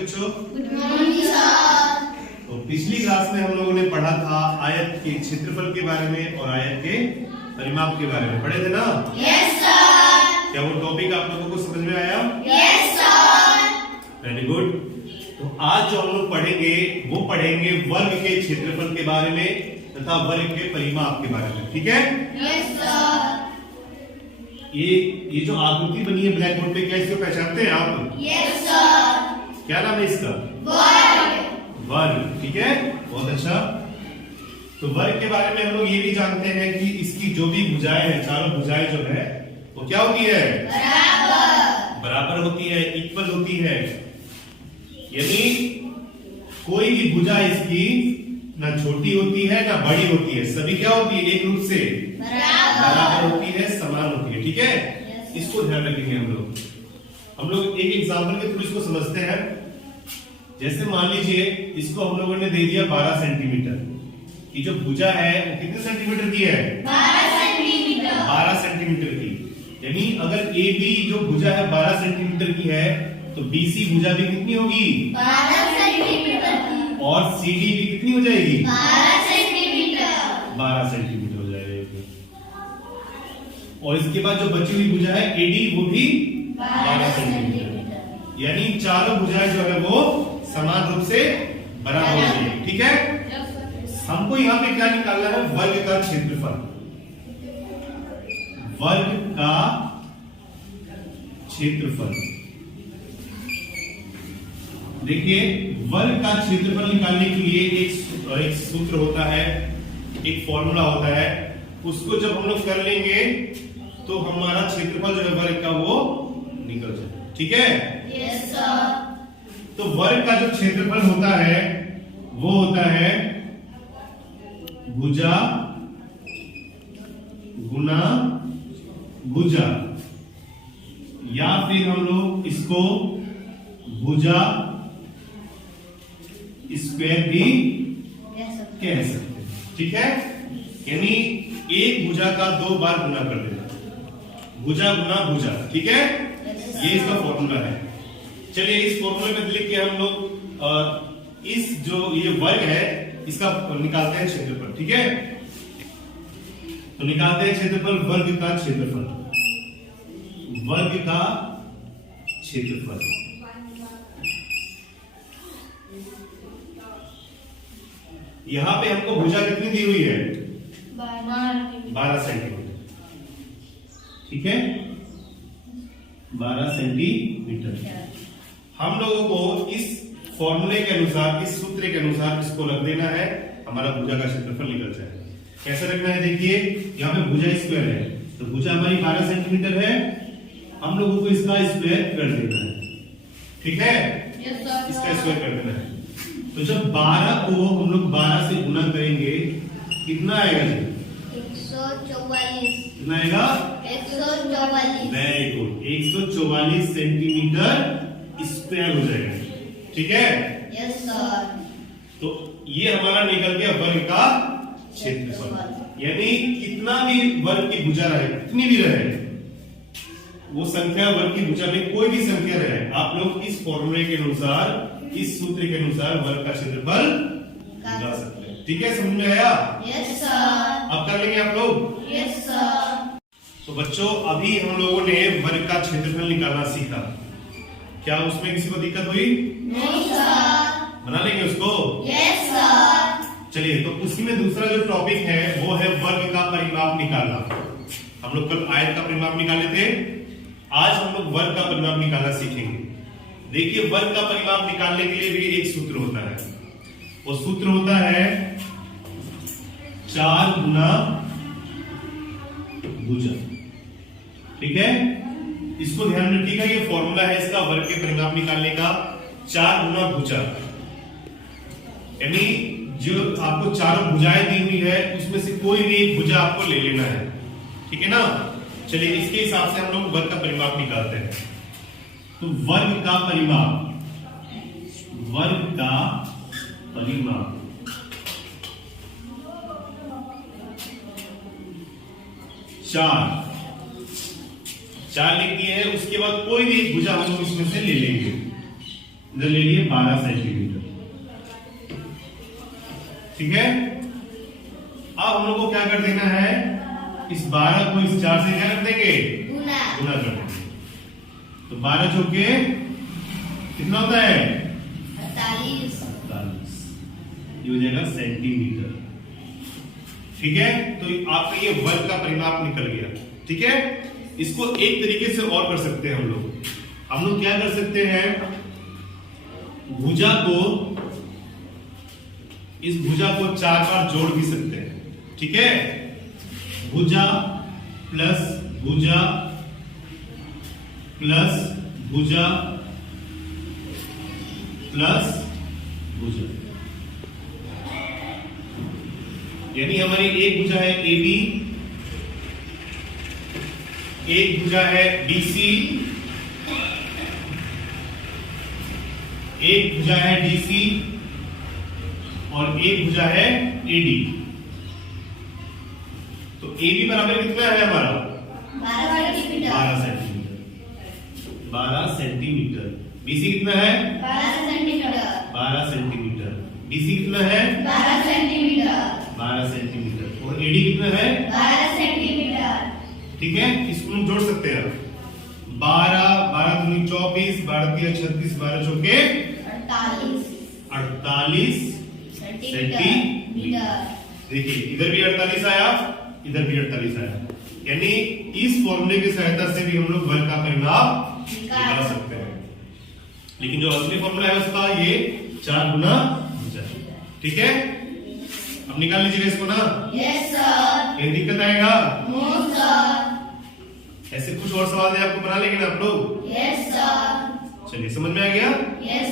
बच्चों। Good morning sir. तो पिछली क्लास में हम लोगों ने पढ़ा था आयत के क्षेत्रफल के बारे में और आयत के परिमाप के बारे में, पढ़े थे ना? Yes sir. क्या वो टॉपिक आप लोगों को समझ में आया? Yes sir. Very good. तो आज जो हम लोग पढ़ेंगे वो पढ़ेंगे वर्ग के क्षेत्रफल के बारे में तथा वर्ग के परिमाप के बारे में, ठीक है? Yes sir. ये जो आकृति बनी है ब्लैक बोर्ड पे, क्या इसको पहचानते हैं आप? Yes sir. क्या नाम है इसका? वर्ग। वर्ग, ठीक है, बहुत अच्छा। तो वर्ग के बारे में हम लोग ये भी जानते हैं कि इसकी जो भी भुजाएं हैं, चारों भुजाएं जो है वो क्या होती है? बराबर। बराबर होती है, इक्वल होती है। यानी कोई भी भुजा इसकी ना छोटी होती है ना बड़ी होती है, सभी क्या होती है? एक रूप से बराबर होती है, समान होती है, ठीक है? इसको ध्यान रखेंगे हम लोग एक एग्जाम्पल के थ्रू इसको समझते हैं। जैसे मान लीजिए इसको हम लोगों ने दे दिया 12 सेंटीमीटर। ये जो भुजा है वो कितने सेंटीमीटर की है? 12 सेंटीमीटर। 12 सेंटीमीटर की। यानी अगर ए बी जो भुजा है 12 सेंटीमीटर की है तो बीसी भुजा भी कितनी होगी? 12 सेंटीमीटर की। और सीडी भी कितनी हो जाएगी? 12 सेंटीमीटर। 12 सेंटीमीटर हो जाएगी। और इसके बाद जो बची हुई भुजा है एडी वो भी 12 सेंटीमीटर। यानी चारों भुजाएं जो है वो समान रूप से बराबर हो जाएगी, ठीक है? हमको यहाँ पे क्या निकालना है? वर्ग का क्षेत्रफल। वर्ग का क्षेत्रफल। देखिए, वर्ग का क्षेत्रफल निकालने के लिए एक सूत्र होता है, एक फॉर्मूला होता है। उसको जब हम लोग कर लेंगे तो हमारा क्षेत्रफल जो है वर्ग का वो निकल जाए, ठीक है? Yes sir. तो वर्ग का जो क्षेत्रफल होता है वो होता है भुजा गुना भुजा, या फिर हम लोग इसको भुजा स्क्वायर भी कह सकते हैं, ठीक है? यानी एक भुजा का 2 बार गुना कर देना, भुजा गुना भुजा, ठीक है? ये इसका फॉर्मूला है। चलिए इस फॉर्मूले में लिख के हम लोग इस जो ये वर्ग है इसका निकालते हैं क्षेत्रफल, ठीक है? तो निकालते हैं क्षेत्रफल, वर्ग का क्षेत्रफल। वर्ग का क्षेत्रफल यहां पे हमको भुजा कितनी दी हुई है? 12 सेंटीमीटर, ठीक है? 12 सेंटीमीटर। हम लोगों को इस फॉर्मूले के अनुसार, इस सूत्र के अनुसार इसको रख देना है, हमारा भुजा का क्षेत्रफल निकल जाएगा। कैसे रखना है? देखिए, यहाँ पे भुजा स्क्वायर है तो भुजा हमारी 12 सेंटीमीटर है, हम लोगों को इसका स्क्वायर कर देना है, ठीक है? इसका स्क्वायर कर देना है। तो जब 12 को हम लोग 12 से गुना करेंगे कितना आएगा जी? 144। कितना आएगा? 144। वेरी गुड, 144 सेंटीमीटर स्क्वायर हो जाएगा, ठीक है? Yes sir. तो ये हमारा निकल गया वर्ग का क्षेत्रफल। यानी कितना भी वर्ग की भुजा रहे, कितनी भी रहे, वो संख्या वर्ग की भुजा में कोई भी संख्या रहे, आप लोग इस फॉर्मूले के अनुसार, इस सूत्र के अनुसार वर्ग का क्षेत्रफल निकाल सकते हैं, ठीक है? समझ में आया? Yes sir. अब कर लेंगे आप लोग? Yes sir. तो बच्चों, अभी हम लोगों ने वर्ग का क्षेत्रफल निकालना सीखा। क्या उसमें किसी को दिक्कत हुई? नहीं सर। बना लेंगे उसको? Yes sir. चलिए, तो उसी में दूसरा जो टॉपिक है वो है वर्ग का परिमाप निकालना। हम लोग कल आयत का परिमाप निकाले थे, आज हम लोग वर्ग का परिमाप निकालना सीखेंगे। देखिए, वर्ग का परिमाप निकालने के लिए भी एक सूत्र होता है। वो सूत्र होता है 4 गुना भुजा, ठीक है? इसको ध्यान रखिएगा, ये फॉर्मूला है इसका वर्ग के परिमाप निकालने का, 4 गुना भुजा। यानी जो आपको चारों भुजाएं दी हुई है उसमें से कोई भी एक भुजा आपको ले लेना है, ठीक है ना? चलिए, इसके हिसाब से हम लोग वर्ग का परिमाप निकालते हैं। तो वर्ग का परिमाप, वर्ग का परिमाप 4 लिख दिए हैं। उसके बाद कोई भी भुजा हम इसमें से ले लेंगे, इधर ले लिए 12 सेंटीमीटर। ठीक है, अब हम लोग को क्या कर देना है, इस 12 को इस 4 से क्या कर देंगे, गुना गुना कर देंगे। तो 12 चौके कितना होता है, 48 48, ये हो जाएगा सेंटीमीटर। ठीक है, तो आपका ये वर्ग का परिमाप निकल गया। ठीक है, इसको एक तरीके से और कर सकते हैं हम लोग क्या कर सकते हैं, भुजा को, इस भुजा को 4 बार जोड़ भी सकते हैं। ठीक है, भुजा प्लस भुजा प्लस भुजा प्लस भुजा, यानी हमारी एक भुजा है AB, एक भुजा है BC, एक भुजा है DC और एक भुजा है AD। तो AB बराबर कितना है हमारा, 12 सेंटीमीटर 12 सेंटीमीटर, 12 सेंटीमीटर। BC कितना है, 12 सेंटीमीटर 12 सेंटीमीटर। DC कितना है, 12 सेंटीमीटर 12 सेंटीमीटर। और AD कितना है, 12 सेंटीमीटर। ठीक है, इसको हम जोड़ सकते हैं। 12 12 दूनी 24, 12 तिया 36, 12 चौके 48 सेंटीमीटर। देखिए इधर भी 48 आया, इधर भी 48 आया, यानी इस फॉर्मूले की सहायता से भी हम लोग वर्ग का परिमाप निकाल सकते हैं। लेकिन जो असली फॉर्मूला है उसका ये 4 गुना भुजा। ठीक है, अब निकाल लीजिएगा इसको ना, यस सर, कहीं दिक्कत आएगा, नो सर, ऐसे कुछ और सवाल है आपको बना लेंगे ना आप लोग। यस सर, चलिए समझ में आ गया। यस